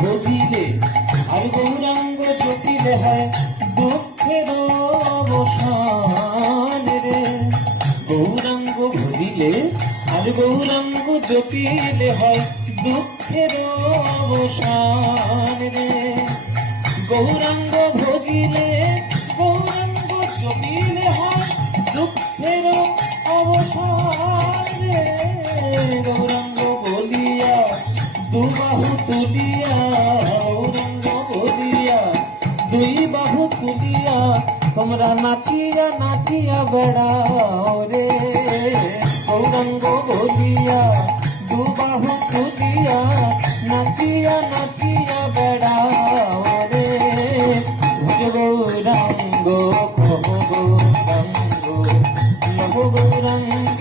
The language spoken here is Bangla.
ভজিলে আর গৌরাঙ্গ জপিলে হয় দুঃখের অবসান রে। গৌরাঙ্গ ভজিলে আর গৌরাঙ্গ জপিলে হয় দুঃখের অবসান রে। গৌরাঙ্গ ভজিলে গৌরাঙ্গ জপিলে হয় দুঃখের অবসান রে। গৌরাঙ্গ বলিয়া দুবাহু তুলিয়া, গৌরাঙ্গ বলিয়া দুই বাহু তুলিয়া তোমরা নাচিয়া নাচিয়া বেড়াও রে। গৌরাঙ্গ বলিয়া দুবাহু তুলিয়া নাচিয়া নাচিয়া বেড়াও রে। গৌরাঙ্গ কহ গৌরাঙ্গ নব গৌরাঙ্গ